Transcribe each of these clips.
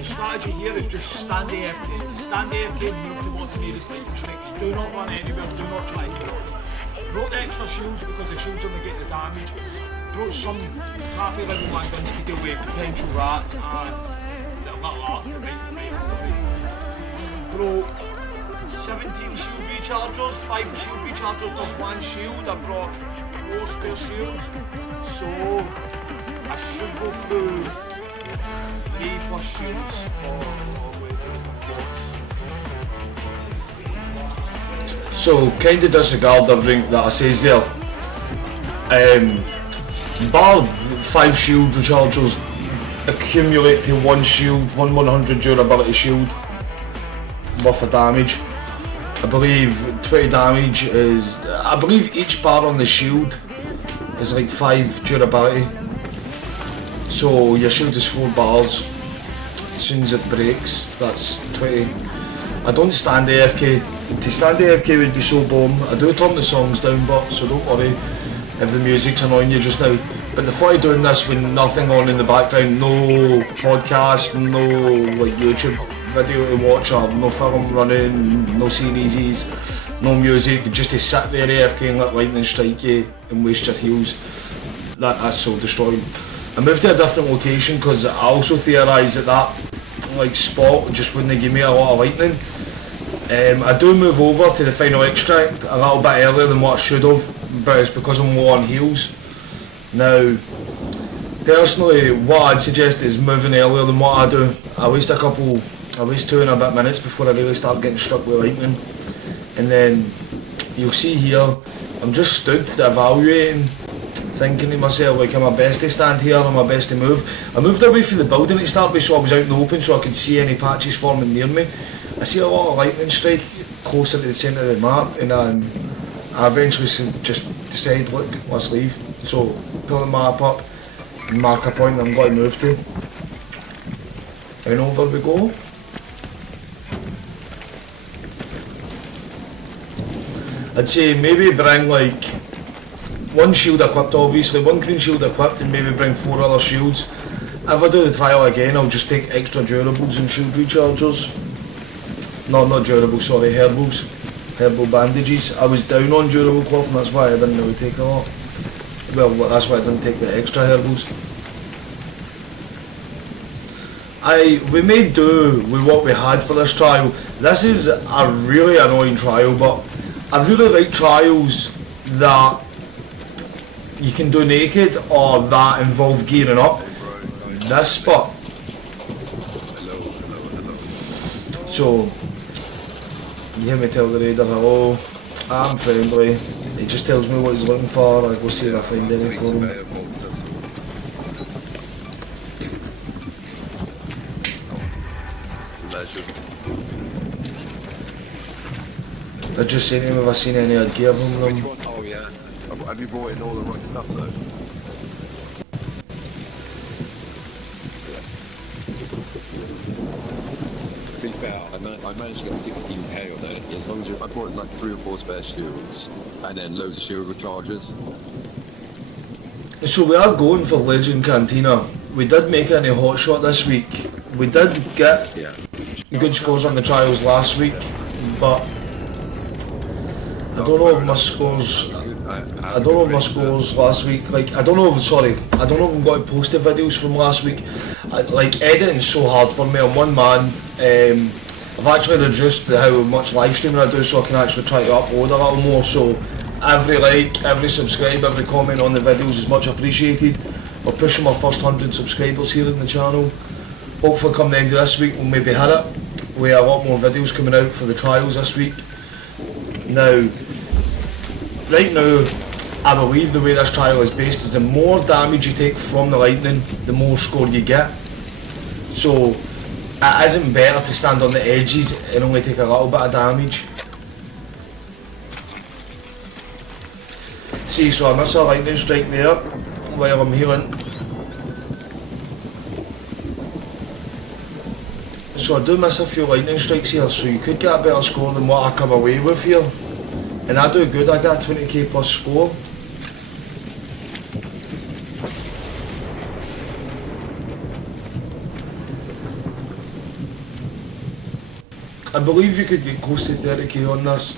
the strategy here is just stand AFK. Stand AFK and move towards the nearest lightning strikes. Do not run anywhere, do not try to kill them. Brought the extra shields because the shields only get the damage. Brought some crappy level 1 guns to deal with potential rats and the little art to right. Brought 17 shield rechargers, 5 shield rechargers does 1 shield. I brought 4 spare shields, so I should go through A plus shields So kind of disregard everything that I says there. Bar 5 shield rechargers accumulate to 1 shield, 100 durability shield worth of damage. I believe 20 damage is, I believe each bar on the shield is like 5 durability. So your shield is 4 bars. As soon as it breaks, that's 20. I don't stand AFK. To stand AFK would be so boring. I do turn the songs down, but so don't worry if the music's annoying you just now. But the thought of doing this with nothing on in the background, no podcast, no like YouTube video to watch, or no film running, no series, no music, just to sit there AFK and let lightning strike you and waste your heals. That's so destroying. I moved to a different location because I also theorised that like spot just wouldn't give me a lot of lightning. I do move over to the final extract a little bit earlier than what I should have, but it's because I'm low on heals. Now, personally, what I'd suggest is moving earlier than what I do. I waste 2 and a bit minutes before I really start getting struck with lightning. And then, you'll see here, I'm just stood evaluating, thinking to myself, like, am I best to stand here, am I best to move? I moved away from the building to start with so I was out in the open so I could see any patches forming near me. I see a lot of lightning strike closer to the centre of the map, and I eventually just decide, look, let's leave. So, pull the map up and mark a point that I'm going to move to. And over we go. I'd say maybe bring like 1 shield equipped, obviously, 1 green shield equipped, and maybe bring 4 other shields. If I do the trial again, I'll just take extra durables and shield rechargers. No, not durable, sorry, herbals. Herbal bandages. I was down on durable cloth and that's why I didn't really take a lot. Well, that's why I didn't take the extra herbals. We made do with what we had for this trial. This is a really annoying trial, but I really like trials that you can do naked or that involve gearing up. This spot. So, you hear me tell the raider hello, I'm friendly, he just tells me what he's looking for, I go see if I find any for him. I just saying to him if I seen any I'd give him them. Oh yeah, have you brought in all the right stuff though? To be fair, I managed to get 16k on it, as long as I brought in like 3 or 4 spare shields, and then loads of shield recharges. So we are going for Legend Cantina. We did make any hotshot this week. We did get good scores on the trials last week, but I don't know if my scores. I don't know if my scores last week. Like I don't know if I'm going to post the videos from last week. Like editing's so hard for me. I'm one man. I've actually reduced how much live streaming I do so I can actually try to upload a little more. So every like, every subscribe, every comment on the videos is much appreciated. We're pushing our first 100 subscribers here in the channel. Hopefully come the end of this week we'll maybe hit it. We have a lot more videos coming out for the trials this week. Now, right now, I believe the way this trial is based is the more damage you take from the lightning, the more score you get. So, it isn't better to stand on the edges and only take a little bit of damage. See, so I miss a lightning strike there while I'm healing. So I do miss a few lightning strikes here, so you could get a better score than what I come away with here. And I do good, I get a 20k plus score. I believe you could get close to 30k on this.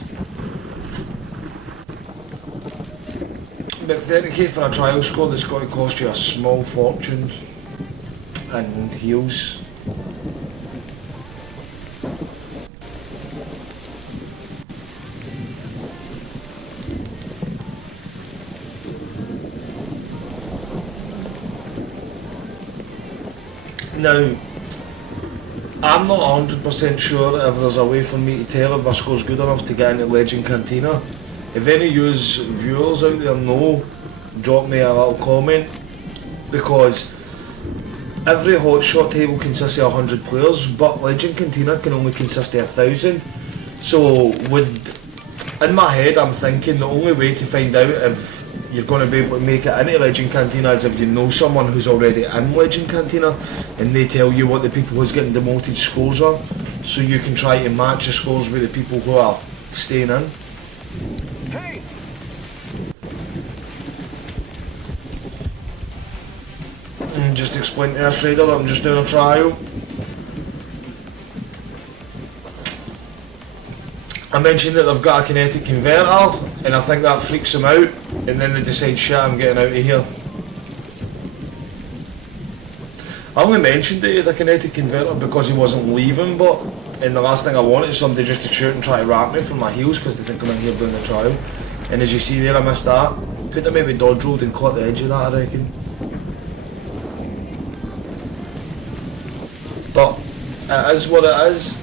But 30k for a trial score that's got to cost you a small fortune and heals. Now, I'm not 100% sure if there's a way for me to tell if my score's good enough to get into Legend Cantina. If any of you viewers out there know, drop me a little comment, because every hotshot table consists of 100 players, but Legend Cantina can only consist of 1,000. So in my head I'm thinking the only way to find out if you're going to be able to make it into Legend Cantina is if you know someone who's already in Legend Cantina and they tell you what the people who's getting demoted scores are, so you can try to match the scores with the people who are staying in. And just explain to this trader that I'm just doing a trial. I mentioned that they've got a kinetic converter, and I think that freaks them out, and then they decide, shit, I'm getting out of here. I only mentioned it, the kinetic converter, because he wasn't leaving, and the last thing I want is somebody just to shoot and try to wrap me from my heels because they think I'm in here doing the trial. And as you see there, I missed that. Could have maybe dodge rolled and caught the edge of that, I reckon. But it is what it is.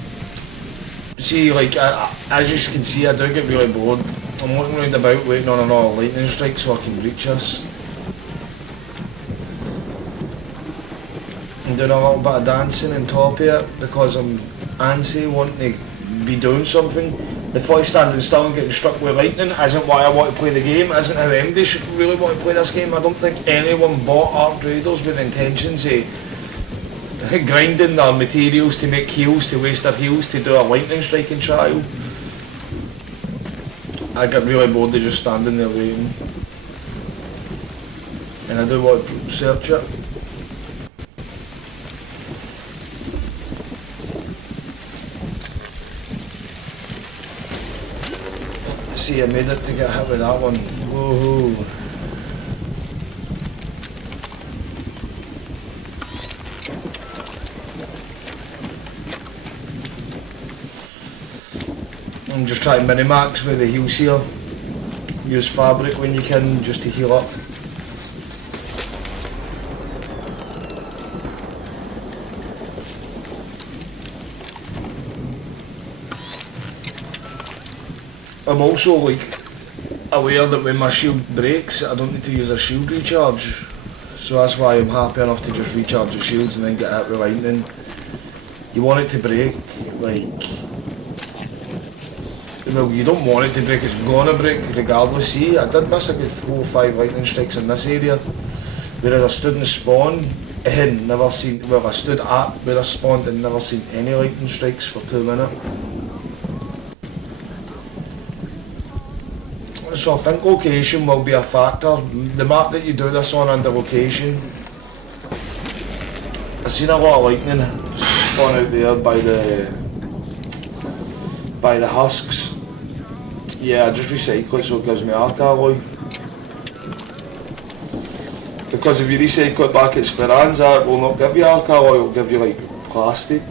See, like, as you can see, I do get really bored. I'm looking round about waiting on another lightning strike so I can reach us. I'm doing a little bit of dancing on top of it because I'm antsy, wanting to be doing something. The fly standing still and getting struck with lightning isn't why I want to play the game, isn't how anybody should really want to play this game. I don't think anyone bought Arc Raiders with intentions of grinding their materials to make heals, to waste their heals to do a lightning striking trial. I get really bored of just standing there waiting. And I do want to research it. See, I made it to get hit with that one. Whoa. I'm just trying minimax with the heals here. Use fabric when you can just to heal up. I'm also like aware that when my shield breaks I don't need to use a shield recharge. So that's why I'm happy enough to just recharge the shields and then get hit with lightning. You want it to break, like... Well, you don't want it to break, it's gonna break regardless. See, I did miss a good 4 or 5 lightning strikes in this area. Whereas I stood in spawn and never seen, well, I stood at where I spawned and never seen any lightning strikes for 2 minutes. So I think location will be a factor. The map that you do this on under location. I've seen a lot of lightning spawn out there by the husks. Yeah, I just recycle it so it gives me arc alloy. Because if you recycle it back at Speranza, it will not give you arc alloy, it will give you like plastic.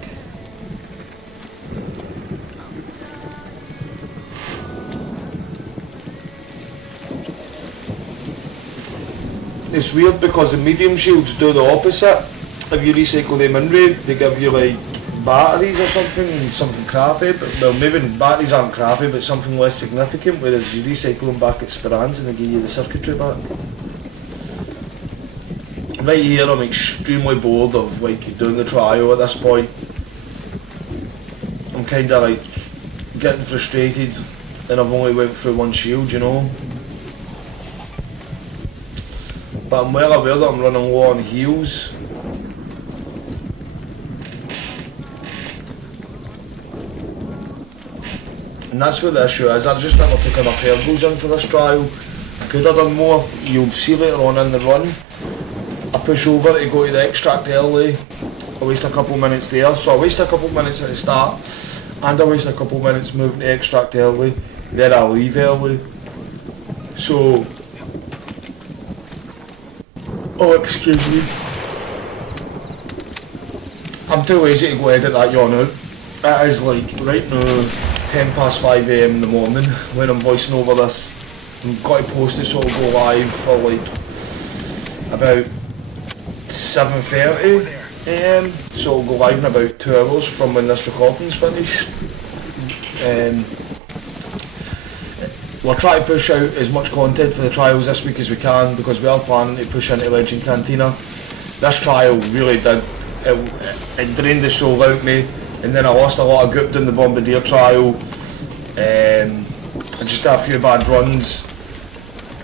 It's weird because the medium shields do the opposite. If you recycle them in raid, they give you like batteries or something crappy, but well, maybe batteries aren't crappy, but something less significant, whereas you recycle them back at Speranza and they give you the circuitry back. Right here I'm extremely bored of like doing the trial at this point. I'm kinda like getting frustrated and I've only went through one shield, you know. But I'm well aware that I'm running low on heals. And that's what the issue is. I just never took enough herbals in for this trial. I could have done more. You'll see later on in the run. I push over to go to the extract early. I waste a couple minutes there. So I waste a couple minutes at the start. and I waste a couple of minutes moving to extract early, then I leave early. So, oh excuse me, I'm too lazy to go edit that yawn out. It is like right now 10 past 5 AM in the morning when I'm voicing over this. I've got to post it so it'll go live for like about 7:30 AM, so it'll go live in about 2 hours from when this recording's finished. We'll try to push out as much content for the trials this week as we can, because we are planning to push into Legend Cantina. This trial really did, it drained the soul out of me, and then I lost a lot of grip in the Bombardier trial. I just had a few bad runs,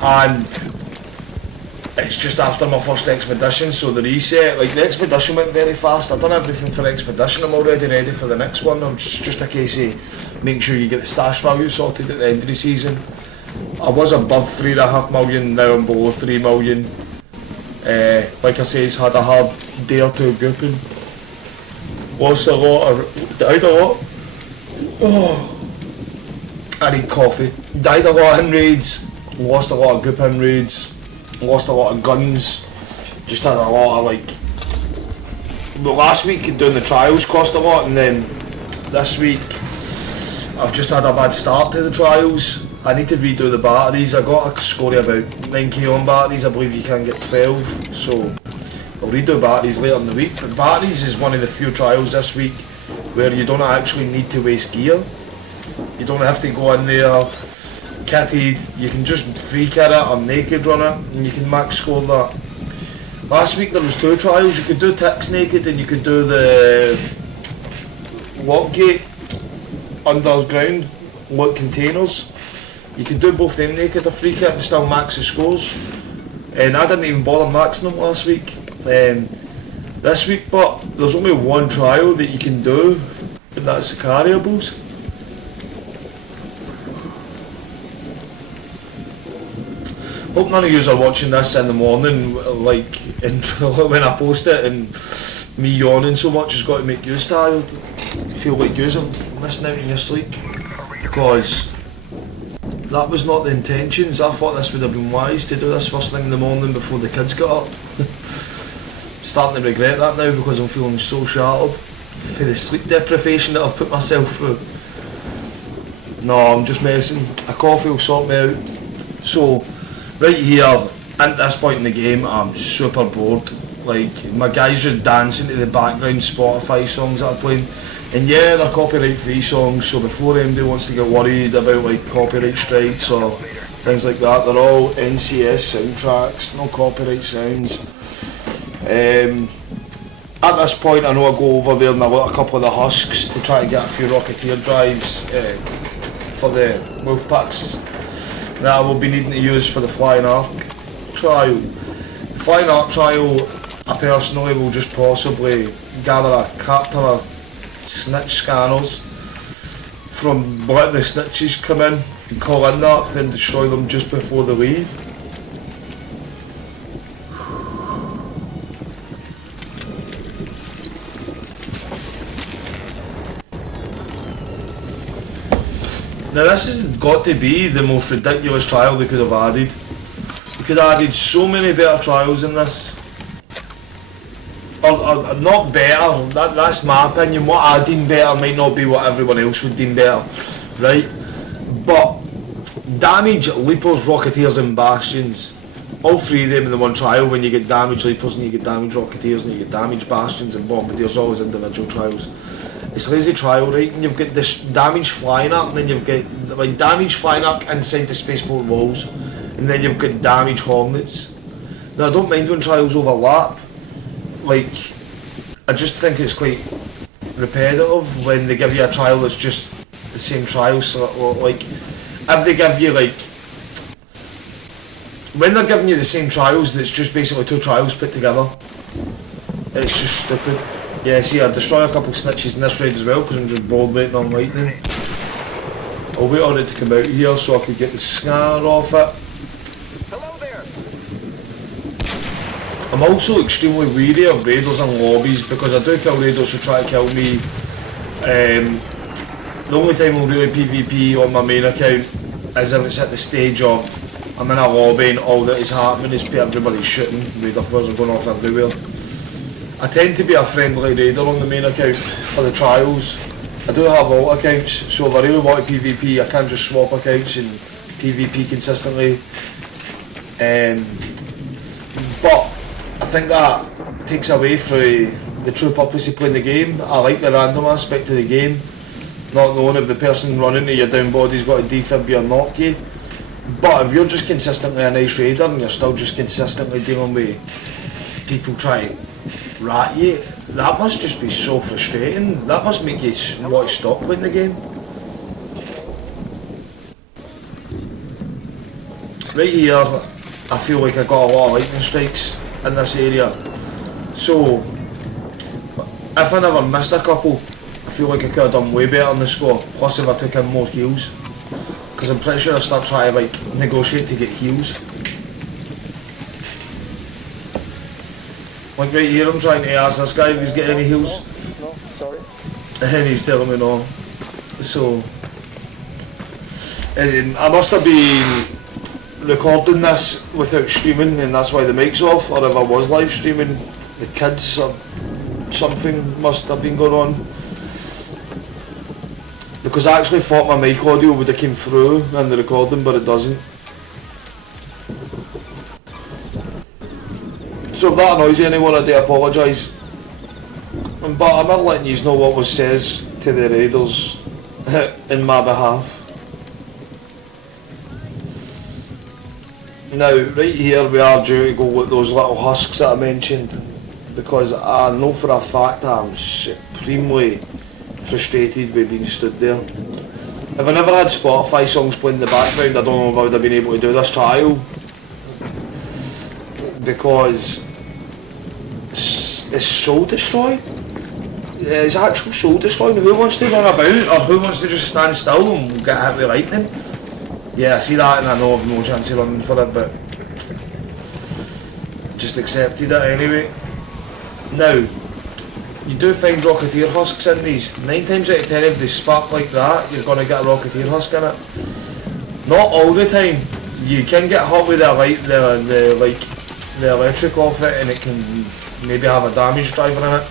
and it's just after my first expedition, so the reset, like the expedition went very fast. I've done everything for the expedition, I'm already ready for the next one. It's just a case of making sure you get the stash value sorted at the end of the season. I was above 3.5 million, now I'm below 3 million. Like I say, it's had a hard day or two grouping. Lost a lot, died a lot. Oh, I need coffee. Died a lot in raids, lost a lot of group in raids, lost a lot of guns, just had a lot of like, well, last week doing the trials cost a lot, and then this week I've just had a bad start to the trials. I need to redo the batteries. I got a score of about 9k on batteries. I believe you can get 12, so I'll redo batteries later in the week. But batteries is one of the few trials this week where you don't actually need to waste gear. You don't have to go in there kitted, you can just free kit it or naked run it, and you can max score that. Last week there was 2 trials. You could do Tix naked and you could do the Lockgate underground lock containers. You could do both them naked or free kit and still max the scores. And I didn't even bother maxing them last week. This week, but there's only one trial that you can do, and that's the carriables. Hope none of you are watching this in the morning, like when I post it, and me yawning so much has got to make you tired. Feel like you're missing out on your sleep, because that was not the intentions. I thought this would have been wise to do this first thing in the morning before the kids got up. Starting to regret that now because I'm feeling so shattered for the sleep deprivation that I've put myself through. No, I'm just messing. A coffee will sort me out. So, right here, at this point in the game, I'm super bored. Like, my guys just dancing to the background Spotify songs that I'm playing. And yeah, they're copyright free songs, so before anybody wants to get worried about like copyright strikes or things like that, they're all NCS soundtracks, no copyright sounds. At this point I know I go over there and I look a couple of the husks to try to get a few Rocketeer drives for the wolf packs that I will be needing to use for the Flying Arc trial. The Flying Arc trial, I personally will just possibly gather a capture of snitch scanners from letting the snitches come in and call in that, then destroy them just before they leave. Now this has got to be the most ridiculous trial they could have added. They could have added so many better trials in this. Or not better, that's my opinion. What I deem better might not be what everyone else would deem better, right? But damage Leapers, Rocketeers and Bastions, all three of them in the one trial, when you get damage Leapers and you get damage Rocketeers and you get damage Bastions and Bombardiers, all as individual trials. It's a lazy trial, right? And you've got this damage Flying Arc, and then you've got like damage Flying Arc inside the spaceport walls, and then you've got damage Hornets. Now I don't mind when trials overlap. Like, I just think it's quite repetitive when they give you a trial that's just the same trial. So, like, if they give you like, when they're giving you the same trials, that's just basically 2 trials put together. It's just stupid. Yeah, see, I destroy a couple of snitches in this raid as well because I'm just bored waiting on lightning. I'll wait on it to come out here so I could get the scanner off it. Hello there. I'm also extremely wary of raiders in lobbies because I do kill raiders who try to kill me The only time I'll really PvP on my main account is if it's at the stage of I'm in a lobby and all that is happening is everybody's shooting, raider flares are going off everywhere. I tend to be a friendly raider on the main account for the trials. I do have alt accounts, so if I really want to PvP I can just swap accounts and PvP consistently. But I think that takes away from the true purpose of playing the game. I like the random aspect of the game, not knowing if the person running to your down body's got a defib you or knock you. But if you're just consistently a nice raider and you're still just consistently dealing with people trying to rat you, that must just be so frustrating. That must make you want to stop playing the game. Right here, I feel like I got a lot of lightning strikes in this area. So, if I never missed a couple, I feel like I could have done way better in the score. Plus if I took in more heals. Because I'm pretty sure I start trying to like negotiate to get heals. Like right here I'm trying to ask this guy if he's getting any heals. No, sorry. And he's telling me no. So I must have been recording this without streaming and that's why the mic's off, or if I was live streaming the kids or something must have been going on. Because I actually thought my mic audio would have came through in the recording, but it doesn't. So if that annoys you anyone, I do apologise. But I'm not letting you know what was says to the raiders in my behalf. Now, right here we are due to go with those little husks that I mentioned, because I know for a fact I'm supremely frustrated with being stood there. If I never had Spotify songs playing in the background, I don't know if I would have been able to do this trial, because it's soul destroying. It's actual soul destroying. Who wants to run about, or who wants to just stand still and get hit with lightning? Yeah, I see that and I know I've no chance of running for it, but just accepted it anyway. Now, you do find Rocketeer husks in these. 9 times out of 10 if they spark like that, you're going to get a Rocketeer husk in it. Not all the time. You can get hit with the electric off it and it can maybe have a damage driver in it.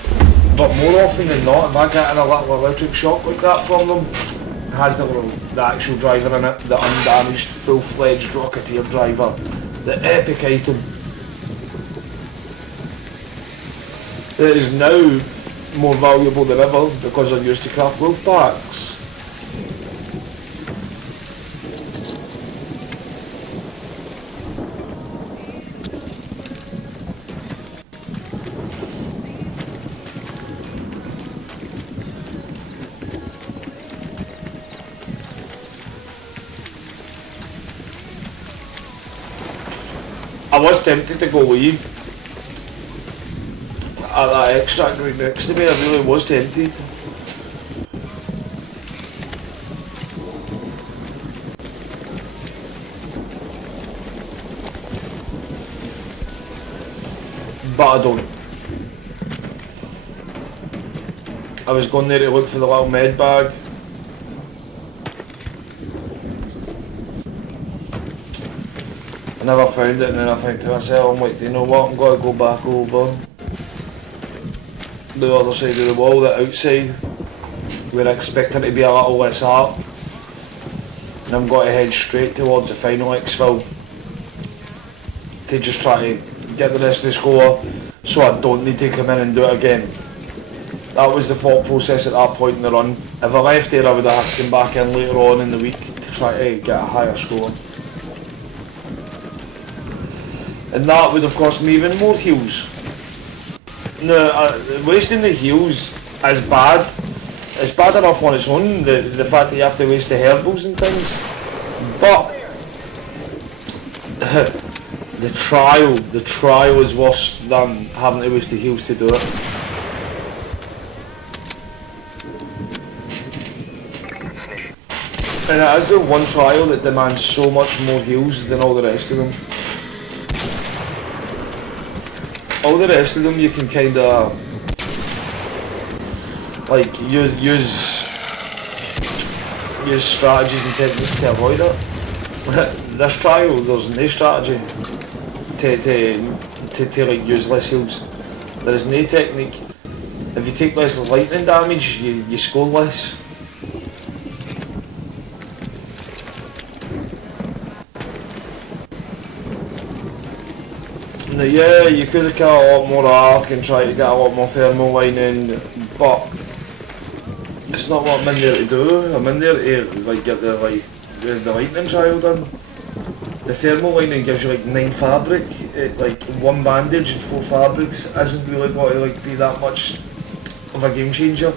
But more often than not, if I get in a little electric shock like that from them, it has the actual driver in it, the undamaged, full-fledged Rocketeer driver, the epic item. It is now more valuable than ever because I'm used to craft wolf packs. I was tempted to go leave at that extract right next to me, I really was tempted. But I don't. I was going there to look for the little med bag. I never found it, and then I think to myself, I'm like, do you know what, I'm going to go back over the other side of the wall, the outside, where I expect there to be a little less up, and I'm going to head straight towards the final exfil to just try to get the rest of the score so I don't need to come in and do it again. That was the thought process at that point in the run. If I left there I would have to come back in later on in the week to try to get a higher score. And that would have cost me even more heals. No, wasting the heals is bad. It's bad enough on its own, the fact that you have to waste the herbals and things. But the trial is worse than having to waste the heals to do it. And it is the one trial that demands so much more heals than all the rest of them. All the rest of them you can kinda like use use strategies and techniques to avoid it. This trial, there's no strategy to like use less heals. There is no technique. If you take less lightning damage, you score less. Now, yeah, you could have killed a lot more arc and try to get a lot more thermal lining, but it's not what I'm in there to do. I'm in there to like get the lightning trial done. The thermal lining gives you like 9 fabric, like 1 bandage and 4 fabrics isn't really going to like be that much of a game changer.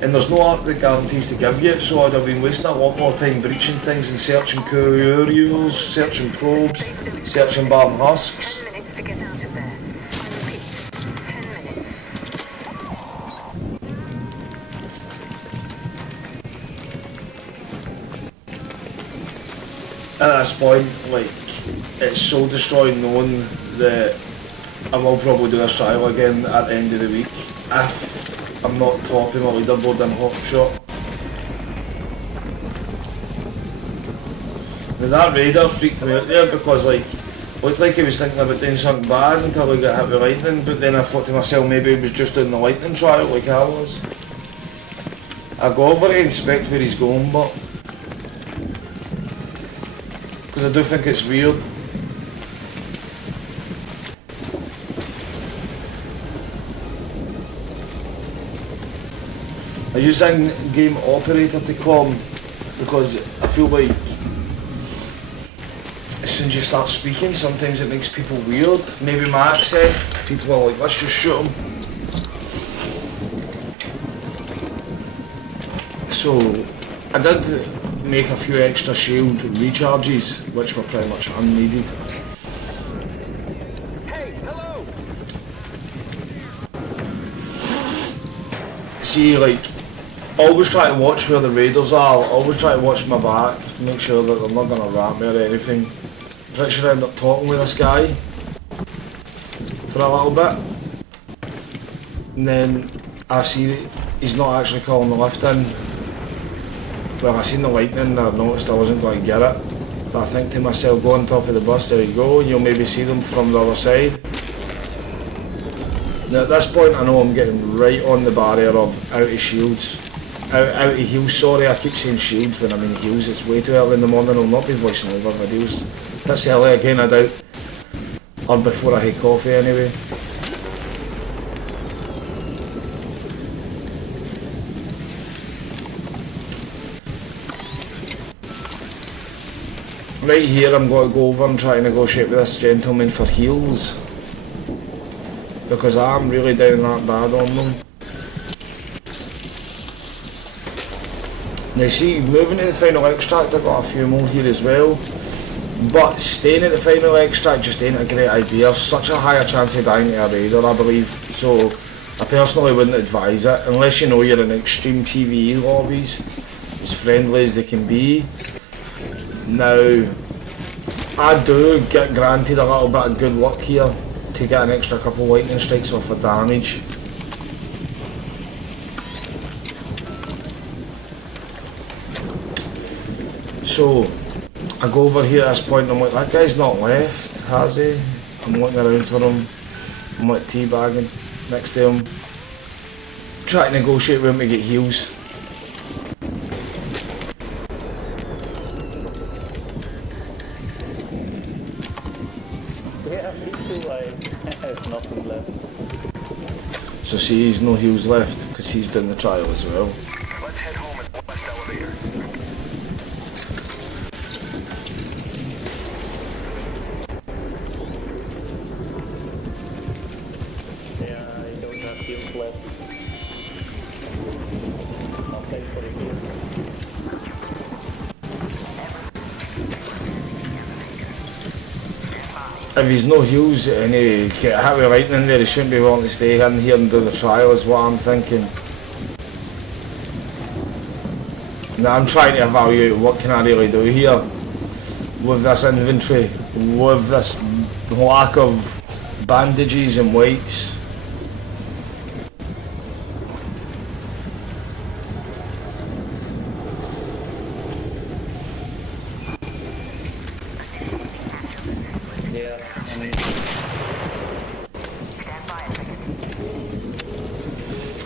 And there's no arc that guarantees to give you it, so I'd have been wasting a lot more time breaching things and searching couriers, searching probes, searching barn husks. At this point, like, it's soul destroying knowing that I will probably do this trial again at the end of the week if I'm not topping my leaderboard in Hot Shot. Now that raider freaked me out there because like, looked like he was thinking about doing something bad until he got hit with lightning, but then I thought to myself maybe he was just doing the lightning trial like I was. I go over to inspect where he's going, but because I do think it's weird. I use in-game operator to come because I feel like as soon as you start speaking sometimes it makes people weird. Maybe my accent, people are like, let's just shoot him. So I did make a few extra shield recharges, which were pretty much unneeded. Hey, hello. See, like, always try to watch where the raiders are, always try to watch my back, make sure that they're not going to ram me or anything. Pretty sure I end up talking with this guy for a little bit, and then I see that he's not actually calling the lift in. Well, I seen the lightning and I noticed I wasn't going to get it, but I think to myself, go on top of the bus, there you go, and you'll maybe see them from the other side. Now at this point I know I'm getting right on the barrier of out of shields, out of heals, sorry, I keep saying shields when I'm in heals, it's way too early in the morning, I'll not be voicing over videos. That's early again, I doubt, or before I hit coffee anyway. Right here I'm going to go over and try to negotiate with this gentleman for heals, because I'm really down that bad on them. Now see, moving to the final extract, I've got a few more here as well, but staying at the final extract just ain't a great idea. Such a higher chance of dying to a raider, I believe, so I personally wouldn't advise it, unless you know you're in extreme PvE lobbies, as friendly as they can be. Now, I do get granted a little bit of good luck here to get an extra couple lightning strikes off of damage. So, I go over here at this point and I'm like, that guy's not left, has he? I'm looking around for him, I'm like teabagging next to him, trying to negotiate with him to get heals. Nothing left. So see, he's no heals left because he's done the trial as well. Let's head home in the west elevator. Yeah, I don't have heals left. I'll pay for the heal. If he's no heals and he get hit with lightning there, he shouldn't be willing to stay in here and do the trial is what I'm thinking. Now I'm trying to evaluate what can I really do here with this inventory, with this lack of bandages and weights.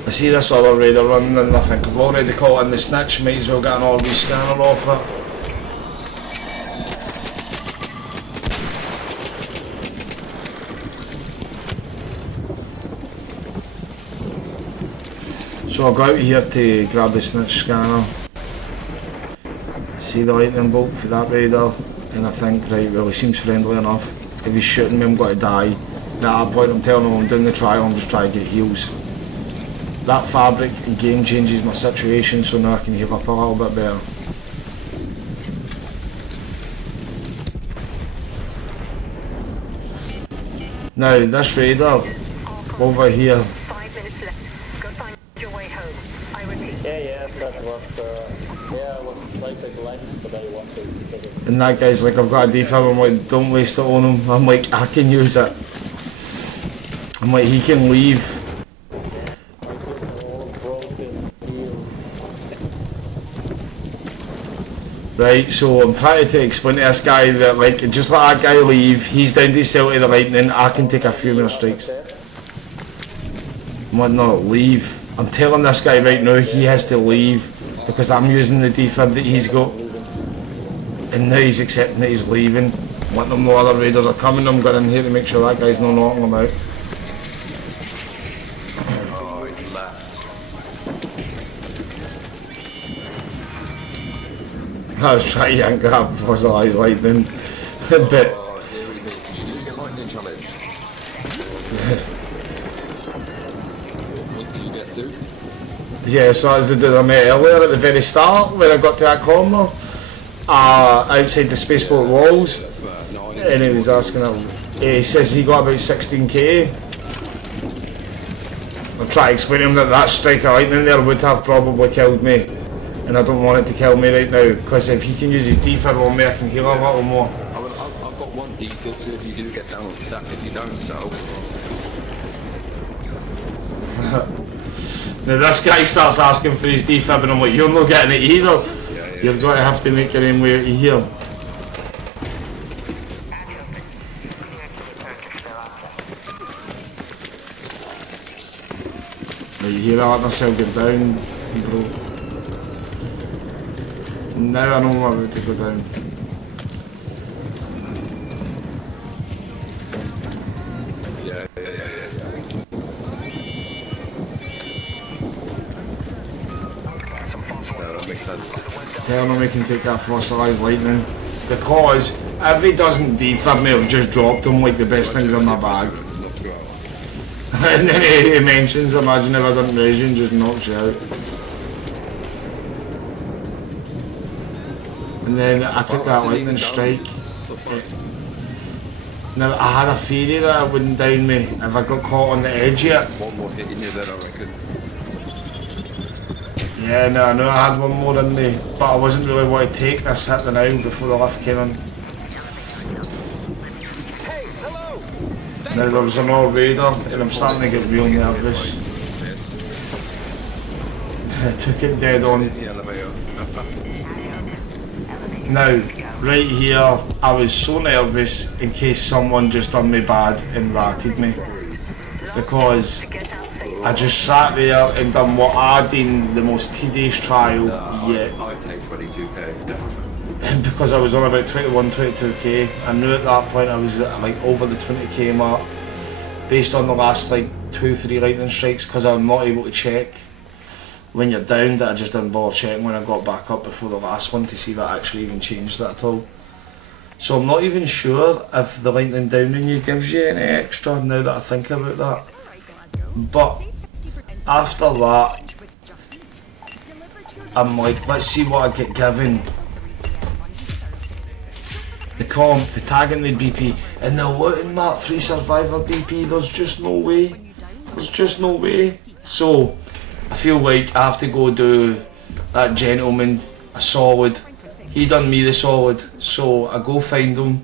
I see this other raider running and I think I've already caught in the snitch, might as well get an RV scanner off it. So I'll go out here to grab the snitch scanner. See the lightning bolt for that raider, and I think, right, well, he seems friendly enough. If he's shooting me, I'm going to die. And at that point, I'm telling him I'm doing the trial, I'm just trying to get heals. That fabric game changes my situation, so now I can heal up a little bit better. Now, this raider over here. 5 minutes left. Go find your way home. I repeat. Yeah, that was, I was slightly blind, but I want to take it. And that guy's like, I've got a defib, I'm like, don't waste it on him. I'm like, I can use it. I'm like, he can leave. Right, so I'm trying to explain to this guy that, like, just let that guy leave, he's down to sell to the lightning, I can take a few more strikes. I'm like, no, leave. I'm telling this guy right now he has to leave because I'm using the defib that he's got. And now he's accepting that he's leaving. I'm letting him know other raiders are coming, I'm going in here to make sure that guy's not knocking him out. Oh, he's left. I was trying to yank that fossilized lightning, but Oh, here we go. Did you get lightning challenge? What did you get to? yeah, so that was the dude I met earlier at the very start when I got to that corner, outside the spaceport walls, That's that. No, I and he was asking him, he says he got about 16k. I'm trying to explain to him that that strike of lightning there would have probably killed me. And I don't want it to kill me right now, because if he can use his defib on me, I can heal a little more. I've got one defib, so if you do get down with that, if you don't sell. Now this guy starts asking for his defib and I'm like, you're not getting it either. Yeah. You're going to have to make your own way out of here. Right here, I let myself get down, bro. Now I know I'm about to go down. Yeah. Yeah, that makes sense. Tell him he can take that fossilised lightning. Because if he doesn't defib me, I've just dropped him like the best things in my bag. And then he mentions, imagine if I didn't raise you and just knocks you out. And then I took that lightning strike. Now I had a theory that it wouldn't down me if I got caught on the edge of it. One more hitting you there, I reckon. Yeah, no, I know I had one more in me, but I wasn't really wanting to take this hit the now before the lift came in. Hey, hello! Now there was another raider and I'm starting to get real nervous. Yes. I took it dead on. The elevator. Now, right here, I was so nervous in case someone just done me bad and ratted me. Because I just sat there and done what I deemed the most tedious trial yet. I'd take 22k. And because I was on about 21, 22k, I knew at that point I was like over the 20k mark based on the last like 2-3 lightning strikes, because I'm not able to check when you're down, that I just didn't bother checking when I got back up before the last one to see that actually even changed that at all. So I'm not even sure if the lightning downing you gives you any extra now that I think about that. But after that, I'm like, let's see what I get given. The comp, the tagging the BP, and the looting map free survivor BP, there's just no way. There's just no way. So I feel like I have to go do that gentleman a solid. He done me the solid, so I go find him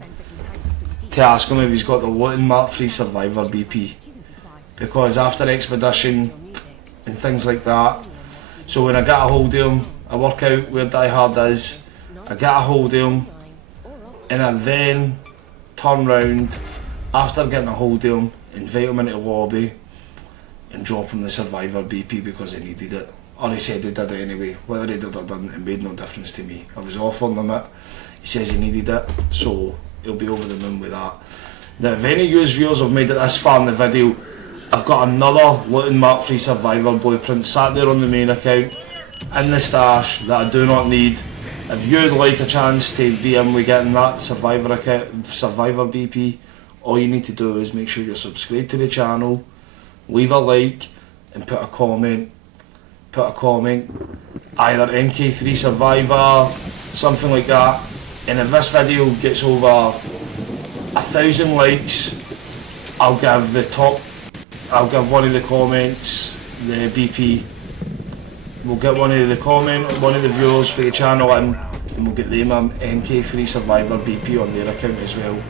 to ask him if he's got the looting map free survivor BP. Because after expedition and things like that, so when I get a hold of him, I work out where Die Hard is, I get a hold of him, and I then turn round After getting a hold of him, invite him into the lobby and drop him the Survivor BP because he needed it. Or he said he did it anyway. Whether he did or didn't, it made no difference to me. I was offering him it. He says he needed it, so he'll be over the moon with that. Now, if any of you viewers have made it this far in the video, I've got another looting map free Survivor blueprint sat there on the main account in the stash that I do not need. If you'd like a chance to be in with getting that Survivor BP, all you need to do is make sure you're subscribed to the channel, leave a like and put a comment, either MK3 Survivor, something like that. And if this video gets over 1,000 likes, I'll give one of the comments the BP. We'll get one of the viewers for the channel in, and we'll get them MK3 Survivor BP on their account as well.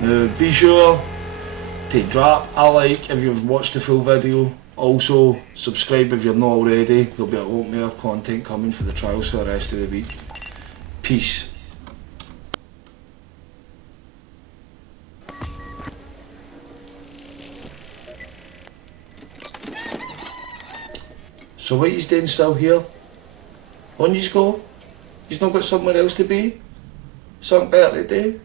Now be sure to drop a like if you've watched the full video. Also subscribe if you're not already. There'll be a lot more content coming for the trials for the rest of the week. Peace. So what he's doing still here? On you go? He's not got somewhere else to be? Something better to do?